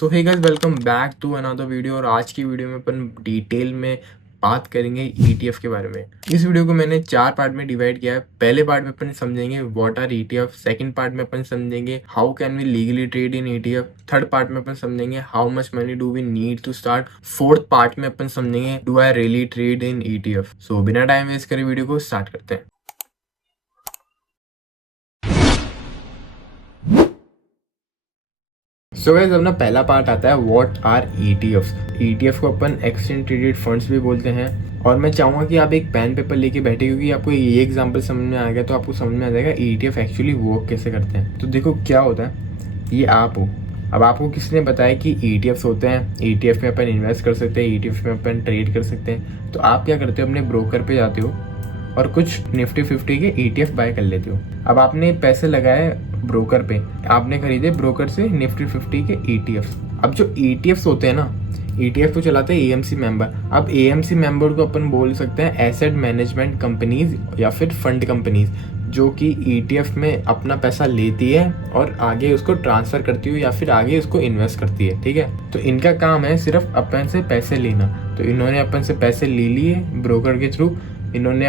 So hey guys, welcome back to another video. और आज की वीडियो में अपन डिटेल में बात करेंगे ईटीएफ के बारे में। इस वीडियो को मैंने 4 पार्ट में डिवाइड किया है। पहले पार्ट में अपन समझेंगे what are ETF, second part में अपन समझेंगे how can we legally trade in ETF, third part में अपन समझेंगे how much money do we need to start, fourth part में अपन समझेंगे do I really trade in ETF. So बिना टाइम वेस्ट करे वीडियो को स्टार्ट करते हैं। सो गाइस, अपना पहला पार्ट आता है व्हाट आर ईटीएफ। ईटीएफ को अपन एक्सचेंज ट्रेडेड फंड्स भी बोलते हैं। और मैं चाहूँगा कि आप एक पेन पेपर लेके बैठे, क्योंकि आपको ये एग्जांपल समझ में आ गया तो आपको समझ में आ जाएगा ईटीएफ एक्चुअली वर्क कैसे करते हैं। तो देखो क्या होता है, ये आप हो। अब आपको किसने बताया कि ईटीएफ होते हैं, ईटीएफ में अपन इन्वेस्ट कर सकते हैं, ईटीएफ में अपन ट्रेड कर सकते हैं। तो आप क्या करते हो, अपने ब्रोकर पे जाते हो और कुछ निफ्टी 50 के ईटीएफ बाय कर लेते हो। अब आपने पैसे लगाए ब्रोकर पे, आपने खरीदे ब्रोकर से निफ्टी 50 के ईटीएफ। अब जो ईटीएफ होते हैं ना, ईटीएफ को चलाते हैं एएमसी मेंबर। अब एएमसी मेंबर को अपन बोल सकते हैं एसेट मैनेजमेंट कंपनीज या फिर फंड कंपनीज, जो कि ईटीएफ में अपना पैसा लेती है और आगे उसको ट्रांसफर करती है या फिर आगे उसको इन्वेस्ट करती है। ठीक है, तो इनका काम है सिर्फ अपन से पैसे लेना। तो इन्होंने अपन से पैसे ले लिए ब्रोकर के थ्रू, इन्होंने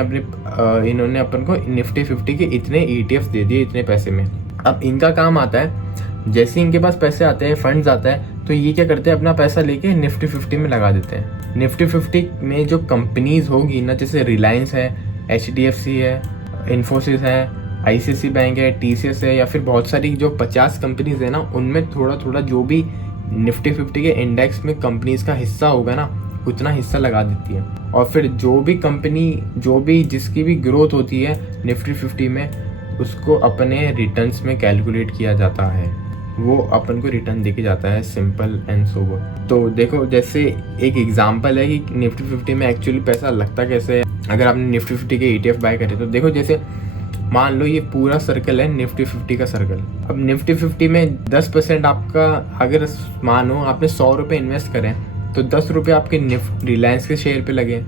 अपन को निफ्टी 50 के इतने ईटीएफ दे दिए इतने पैसे में। अब इनका काम आता है, जैसे इनके पास पैसे आते हैं, फंड्स आता है, तो ये क्या करते हैं, अपना पैसा लेके निफ्टी 50 में लगा देते हैं। निफ्टी 50 में जो कंपनीज होगी ना, जैसे रिलायंस है, एचडीएफसी है, इन्फोसिस है, आईसीआईसी बैंक है, टीसीएस है, या फिर बहुत सारी जो 50 कंपनीज है ना, उनमें थोड़ा थोड़ा जो भी निफ्टी 50 के इंडेक्स में कंपनीज का हिस्सा होगा ना, उतना हिस्सा लगा देती है। और फिर जो भी कंपनी जिसकी भी ग्रोथ होती है निफ्टी 50 में, उसको अपने रिटर्न्स में कैलकुलेट किया जाता है, वो अपन को रिटर्न देके जाता है, सिंपल एंड सोबर। तो देखो, जैसे एक एग्जांपल है कि निफ्टी 50 में एक्चुअली पैसा लगता कैसे है। अगर आपने निफ्टी 50 के ईटीएफ बाय करे तो देखो, जैसे मान लो ये पूरा सर्कल है निफ्टी 50 का सर्कल। अब निफ्टी 50 में 10% आपका, अगर मानो आपने 100 रुपये इन्वेस्ट करें तो 10 रुपये आपके रिलायंस के शेयर पे लगे,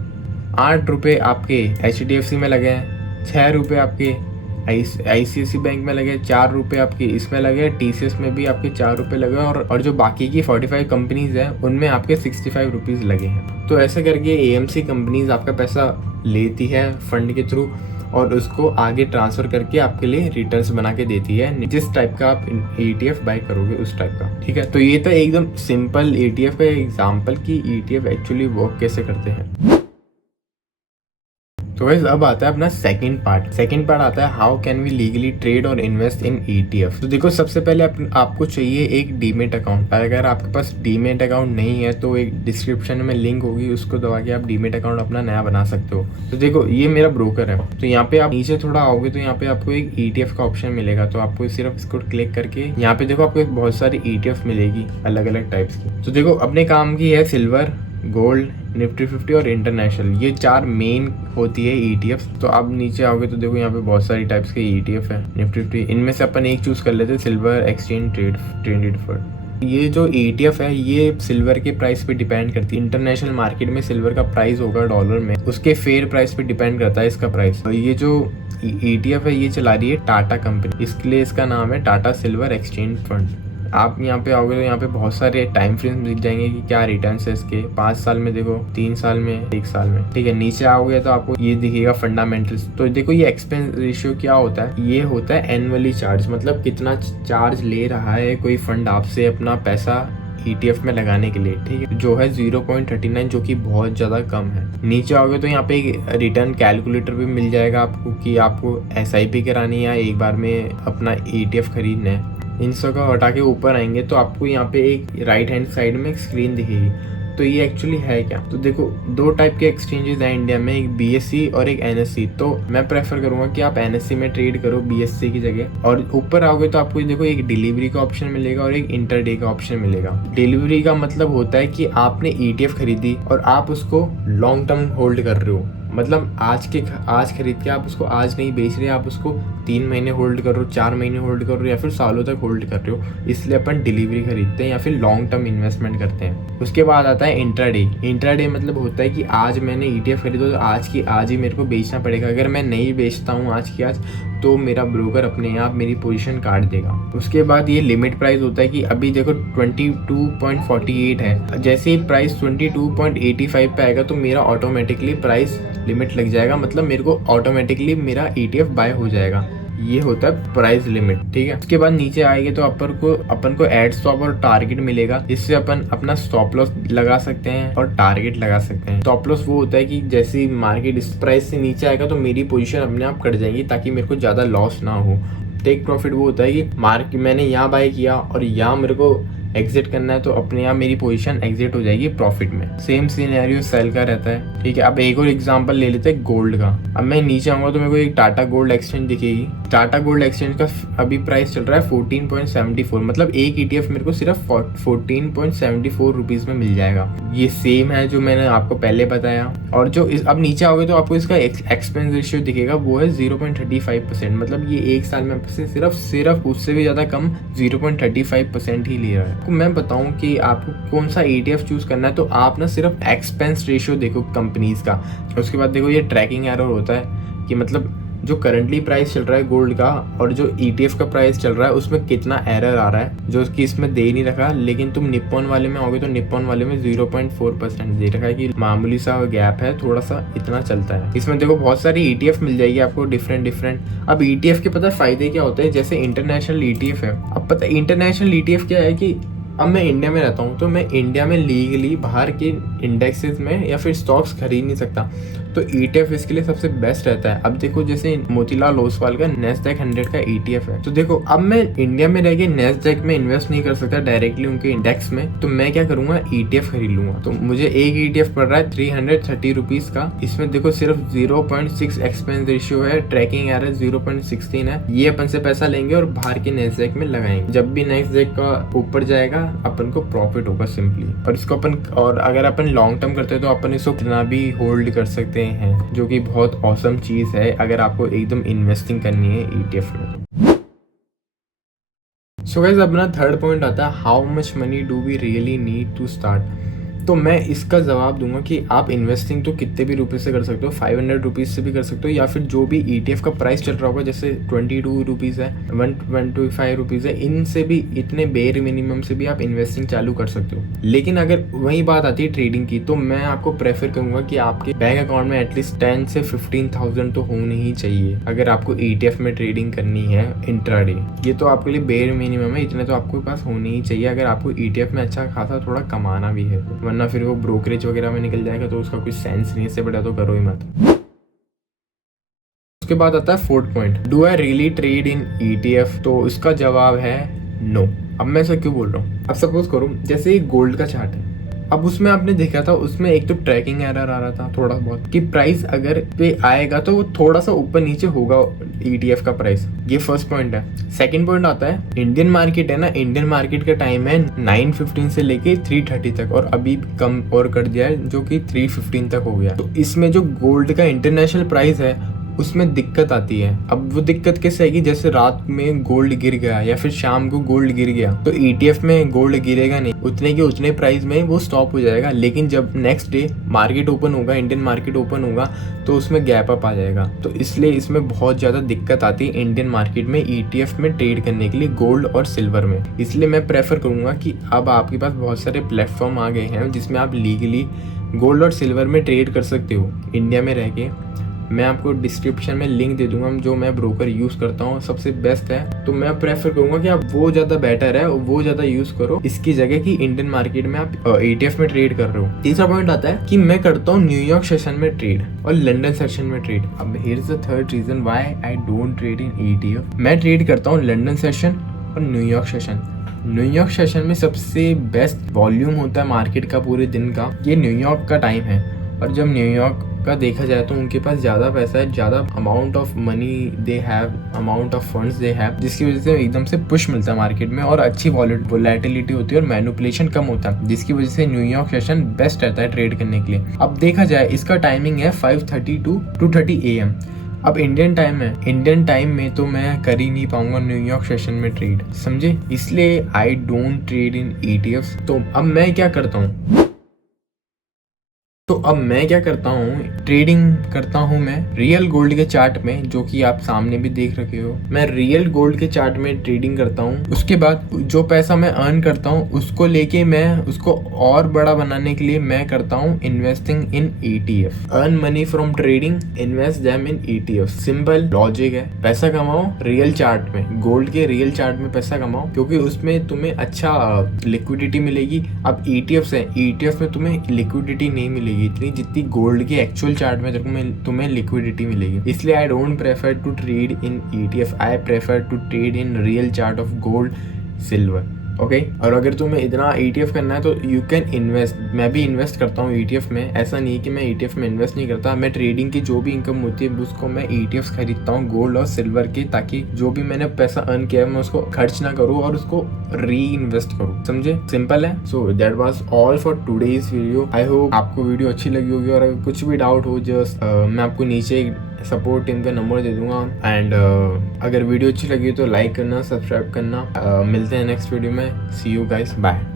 8 रुपये आपके एचडीएफसी में लगे, 6 रुपये आपके आईसीआईसी बैंक में लगे, 4 रुपये आपके इसमें लगे, टीसीएस में भी आपके 4 रुपये लगे, और जो बाकी की 45 कंपनीज हैं उनमें आपके 65 रुपीज़ लगे हैं। तो ऐसे करके एएमसी कंपनीज आपका पैसा लेती है फंड के थ्रू और उसको आगे ट्रांसफर करके आपके लिए रिटर्न्स बना के देती है, जिस टाइप का आप ईटीएफ बाय करोगे उस टाइप का। ठीक है, तो ये तो एकदम सिंपल ईटीएफ का एग्जांपल कि ईटीएफ एक्चुअली वर्क कैसे करते हैं। तो गाइस, अब आता है अपना सेकंड पार्ट आता है how can we legally trade और इन्वेस्ट इन ईटीएफ। तो देखो, सबसे पहले आपको चाहिए एक डीमेट अकाउंट। अगर आपके पास डीमेट अकाउंट नहीं है तो एक डिस्क्रिप्शन में लिंक होगी, उसको दबा के आप डीमेट अकाउंट अपना नया बना सकते हो। तो देखो, ये मेरा ब्रोकर है, तो यहाँ पे आप नीचे थोड़ा आओगे तो यहाँ पे आपको एक ईटीएफ का ऑप्शन मिलेगा। तो आपको सिर्फ इसको क्लिक करके यहाँ पे देखो, आपको बहुत सारी ईटीएफ मिलेगी अलग अलग टाइप्स की। तो देखो, अपने काम की है सिल्वर, गोल्ड, निफ्टी 50 और इंटरनेशनल, ये 4 मेन होती है ईटीएफ। तो आप नीचे आओगे तो देखो, यहाँ पे बहुत सारी टाइप्स के ईटीएफ है निफ्टी 50। इनमें से अपन एक चूज कर लेते हैं, सिल्वर एक्सचेंज ट्रेडेड फंड। ये जो ईटीएफ है ये सिल्वर के प्राइस पे डिपेंड करती है। इंटरनेशनल मार्केट में सिल्वर का प्राइस होगा डॉलर में, उसके फेयर प्राइस पे डिपेंड करता है इसका प्राइस। तो ये जो ईटीएफ है ये चला रही है टाटा कंपनी, इसके लिए इसका नाम है टाटा सिल्वर एक्सचेंज फंड। आप यहाँ पे आओगे तो यहाँ पे बहुत सारे टाइम फ्रेम्स दिख जाएंगे कि क्या रिटर्न है इसके। 5 साल में देखो, 3 साल में, 1 साल में। ठीक है, नीचे आओगे तो आपको ये दिखेगा फंडामेंटल्स। तो देखो, ये एक्सपेंस रेशियो क्या होता है, ये होता है एनुअली चार्ज, मतलब कितना चार्ज ले रहा है कोई फंड आपसे अपना पैसा ईटीएफ में लगाने के लिए। ठीक है, जो है 0.39, जो कि बहुत ज़्यादा कम है। नीचे आओगे तो यहाँ पे एक रिटर्न कैलकुलेटर भी मिल जाएगा आपको कि आपको एसआईपी करानी है या एक बार में अपना ईटीएफ खरीदना है। इन सब का हटा के ऊपर आएंगे तो आपको यहाँ पे एक राइट हैंड साइड में एक स्क्रीन दिखेगी। तो ये एक्चुअली है क्या, तो देखो, 2 टाइप के एक्सचेंजेस हैं इंडिया में, एक बीएससी और एक एनएससी। तो मैं प्रेफर करूंगा कि आप एनएससी में ट्रेड करो बीएससी की जगह। और ऊपर आओगे तो आपको देखो एक डिलीवरी का ऑप्शन मिलेगा और एक इंटरडे का ऑप्शन मिलेगा। डिलीवरी का मतलब होता है कि आपने ईटीएफ खरीदी और आप उसको लॉन्ग टर्म होल्ड कर रहे हो, मतलब आज खरीद के आप उसको आज नहीं बेच रहे, आप उसको 3 महीने होल्ड कर रहे हो, 4 महीने होल्ड कर रहे हो या फिर सालों तक होल्ड कर रहे हो, इसलिए अपन डिलीवरी खरीदते हैं या फिर लॉन्ग टर्म इन्वेस्टमेंट करते हैं। उसके बाद आता है इंट्राडे। इंट्राडे मतलब होता है कि आज मैंने ETF खरीदा तो आज की आज ही मेरे को बेचना पड़ेगा। अगर मैं नहीं बेचता हूँ आज की आज तो मेरा ब्रोकर अपने आप मेरी पोजीशन काट देगा। उसके बाद ये लिमिट प्राइस होता है कि अभी देखो 22.48 है, जैसे ही प्राइस 22.85 पे आएगा तो मेरा ऑटोमेटिकली प्राइस लिमिट लग जाएगा, मतलब मेरे को ऑटोमेटिकली मेरा ETF बाय हो जाएगा। ये होता है प्राइस लिमिट, ठीक है। उसके बाद नीचे आएंगे तो अपन को एड स्टॉप और टारगेट मिलेगा, इससे अपन अपना स्टॉप लॉस लगा सकते हैं और टारगेट लगा सकते हैं। स्टॉप लॉस वो होता है कि जैसे ही मार्केट इस प्राइस से नीचे आएगा तो मेरी पोजीशन अपने आप कट जाएगी ताकि मेरे को ज्यादा लॉस ना हो। टेक प्रॉफिट वो होता है कि मार्केट मैंने यहाँ बाय किया और यहाँ मेरे को एग्जिट करना है तो अपने आप मेरी पोजीशन एग्जिट हो जाएगी प्रॉफिट में। सेम सिनेरियो सेल का रहता है, ठीक है। अब एक और एग्जांपल ले लेते हैं गोल्ड का। अब मैं नीचे आऊंगा तो मेरे को एक टाटा गोल्ड एक्सचेंज दिखेगी। टाटा गोल्ड एक्सचेंज का अभी प्राइस चल रहा है 14.74, मतलब एक ETF मेरे को सिर्फ 14.74 रुपीज में मिल जाएगा। ये सेम है जो मैंने आपको पहले बताया। और जो अब नीचे आओगे तो आपको इसका एक्सपेंस रेशियो दिखेगा, वो है 0.35%, मतलब ये एक साल में सिर्फ उससे भी ज्यादा कम 0.35% ही ले रहा है। मैं बताऊं कि आपको कौन सा ETF चूज करना है तो आप ना सिर्फ एक्सपेंस रेशियो देखो कंपनीज का। उसके बाद देखो ये ट्रैकिंग एरर होता है कि मतलब जो करंटली प्राइस चल रहा है गोल्ड का और जो ETF का प्राइस चल रहा है उसमें कितना एरर आ रहा है, जो कि इसमें दे नहीं रखा। लेकिन तुम निप्पॉन वाले में आओगे तो निप्पॉन वाले में 0.4% दे रखा है कि मामूली सा गैप है, थोड़ा सा इतना चलता है। इसमें देखो बहुत सारी ETF मिल जाएगी आपको डिफरेंट। अब ETF के पता है फायदे क्या होते हैं, जैसे इंटरनेशनल ETF है। अब पता है इंटरनेशनल ETF क्या है कि अब मैं इंडिया में रहता हूँ तो मैं इंडिया में लीगली बाहर के इंडेक्सेस में या फिर स्टॉक्स खरीद नहीं सकता, तो ETF इसके लिए सबसे बेस्ट रहता है। अब देखो जैसे मोतीलाल ओसवाल का NASDAQ 100 का ETF है, तो देखो अब मैं इंडिया में रह के NASDAQ में इन्वेस्ट नहीं कर सकता डायरेक्टली उनके इंडेक्स में, तो मैं क्या करूंगा ETF खरीद लूंगा। तो मुझे एक ETF पड़ रहा है 330 रुपीज का। इसमें देखो सिर्फ 0.6 एक्सपेंस रेशियो है, ट्रैकिंग एरर 0.16 है। ये अपन से पैसा लेंगे और बाहर के NASDAQ में लगाएंगे। जब भी NASDAQ का ऊपर जाएगा अपन को प्रॉफिट होगा सिंपली। और इसको अपन और अगर अपन लॉन्ग टर्म करते हैं तो अपन इसको कितना भी होल्ड कर सकते हैं, जो कि बहुत ऑसम चीज है अगर आपको एकदम इन्वेस्टिंग करनी है ETF में। सो गाइस अपना थर्ड पॉइंट आता है, how much money do we really need to start. तो मैं इसका जवाब दूंगा कि आप इन्वेस्टिंग तो कितने भी रुपए से कर सकते हो, 500 रुपीज से भी कर सकते हो, या फिर जो भी ETF का प्राइस चल रहा होगा, जैसे 22 रुपीज़ है, 125 रुपीज़ है, इनसे भी इतने बेर मिनिमम से भी आप इन्वेस्टिंग चालू कर सकते हो। लेकिन अगर वही बात आती है ट्रेडिंग की, तो मैं आपको प्रेफर करूंगा कि आपके बैंक अकाउंट में एटलीस्ट 10 से 15,000 तो होने ही चाहिए अगर आपको ETF में ट्रेडिंग करनी है इंट्राडे। ये तो आपके लिए बेर मिनिमम है, इतने तो आपके पास होने ही चाहिए अगर आपको ETF में अच्छा खासा थोड़ा कमाना भी है, वरना फिर वो ब्रोकरेज वगैरह में निकल जाएगा तो उसका कोई सेंस नहीं है, इससे बड़ा तो करो ही मत। उसके बाद आता है fourth point, do I really trade in ETF। तो इसका जवाब है नो। अब मैं ऐसा क्यों बोल रहा हूँ, अब सपोज करो जैसे गोल्ड का चार्ट है, अब उसमें आपने देखा था उसमें एक तो ट्रैकिंग एरर आ रहा था थोड़ा बहुत कि प्राइस अगर पे आएगा तो वो थोड़ा सा ऊपर नीचे होगा ETF का प्राइस। ये फर्स्ट पॉइंट है। सेकंड पॉइंट आता है इंडियन मार्केट है ना, इंडियन मार्केट का टाइम है 9:15 से लेके 3:30 तक, और अभी कम और कर दिया है जो कि 3:15 तक हो गया। तो इसमें जो गोल्ड का इंटरनेशनल प्राइस है उसमें दिक्कत आती है। अब वो दिक्कत कैसे आएगी, जैसे रात में गोल्ड गिर गया या फिर शाम को गोल्ड गिर गया तो ETF में गोल्ड गिरेगा नहीं, उतने के उतने प्राइस में वो स्टॉप हो जाएगा। लेकिन जब नेक्स्ट डे मार्केट ओपन होगा, इंडियन मार्केट ओपन होगा, तो उसमें गैप अप आ जाएगा। तो इसलिए इसमें बहुत ज़्यादा दिक्कत आती है इंडियन मार्केट में ETF में ट्रेड करने के लिए गोल्ड और सिल्वर में। इसलिए मैं प्रेफर करूँगा कि अब आपके पास बहुत सारे प्लेटफॉर्म आ गए हैं जिसमें आप लीगली गोल्ड और सिल्वर में ट्रेड कर सकते हो इंडिया में रह के। मैं आपको डिस्क्रिप्शन में लिंक दे दूंगा जो मैं ब्रोकर यूज करता हूँ, सबसे बेस्ट है। तो मैं प्रेफर करूंगा कि आप वो ज्यादा बेटर है, वो ज्यादा यूज करो इसकी जगह कि इंडियन मार्केट में आप ETF में ट्रेड कर रहे हो। तीसरा पॉइंट आता है कि मैं करता हूँ न्यूयॉर्क सेशन में ट्रेड और लंदन सेशन में ट्रेड। अब here is the third reason why I don't trade in ETF। मैं ट्रेड करता हूँ लंदन सेशन और न्यूयॉर्क सेशन। न्यूयॉर्क सेशन में सबसे बेस्ट वॉल्यूम होता है मार्केट का पूरे दिन का, ये न्यूयॉर्क का टाइम है। और जब न्यूयॉर्क का देखा जाए तो उनके पास ज़्यादा पैसा है, ज़्यादा amount of money they have, amount of funds they have, जिसकी वजह से एकदम से पुश मिलता है मार्केट में और अच्छी वोलेटिलिटी होती है और मैनिपुलेशन कम होता है, जिसकी वजह से न्यूयॉर्क सेशन बेस्ट रहता है ट्रेड करने के लिए। अब देखा जाए इसका टाइमिंग है 5:30 to 2:30 AM। अब इंडियन टाइम है, इंडियन टाइम में तो मैं कर ही नहीं पाऊंगा न्यूयॉर्क सेशन में ट्रेड, समझे, इसलिए I don't trade in ETFs। तो अब मैं क्या करता हूँ, ट्रेडिंग करता हूँ मैं रियल गोल्ड के चार्ट में, जो कि आप सामने भी देख रखे हो। मैं रियल गोल्ड के चार्ट में ट्रेडिंग करता हूँ। उसके बाद जो पैसा मैं अर्न करता हूँ उसको लेके मैं उसको और बड़ा बनाने के लिए मैं करता हूँ investing in ETF। Earn money from trading, invest them in ETF। Simple logic है, पैसा कमाओ रियल चार्ट में, गोल्ड के रियल चार्ट में पैसा कमाओ, क्योंकि उसमें तुम्हें अच्छा लिक्विडिटी मिलेगी। अब ETFs है, ETF में तुम्हें लिक्विडिटी नहीं मिलेगी इतनी जितनी गोल्ड के एक्चुअल चार्ट में तुम्हें लिक्विडिटी मिलेगी। इसलिए I don't prefer to trade in ETF, I prefer to trade in real chart of gold, silver. Okay और अगर तुम्हें इतना ETF करना है तो यू कैन इन्वेस्ट। मैं भी इन्वेस्ट करता हूँ ETF में, ऐसा नहीं कि मैं ETF में इन्वेस्ट नहीं करता। मैं ट्रेडिंग की जो भी इनकम होती है उसको मैं ETFs खरीदता हूँ गोल्ड और सिल्वर के, ताकि जो भी मैंने पैसा अर्न किया है मैं उसको खर्च ना करूँ और उसको री इन्वेस्ट करूँ, समझे, सिंपल है। So that was all for today's video. I hope आपको वीडियो अच्छी लगी होगी और अगर कुछ भी डाउट हो जस्ट मैं आपको नीचे सपोर्ट टीम का नंबर दे दूंगा। एंड अगर वीडियो अच्छी लगी तो लाइक करना, सब्सक्राइब करना। मिलते हैं नेक्स्ट वीडियो में। सी यू गाइस, बाय।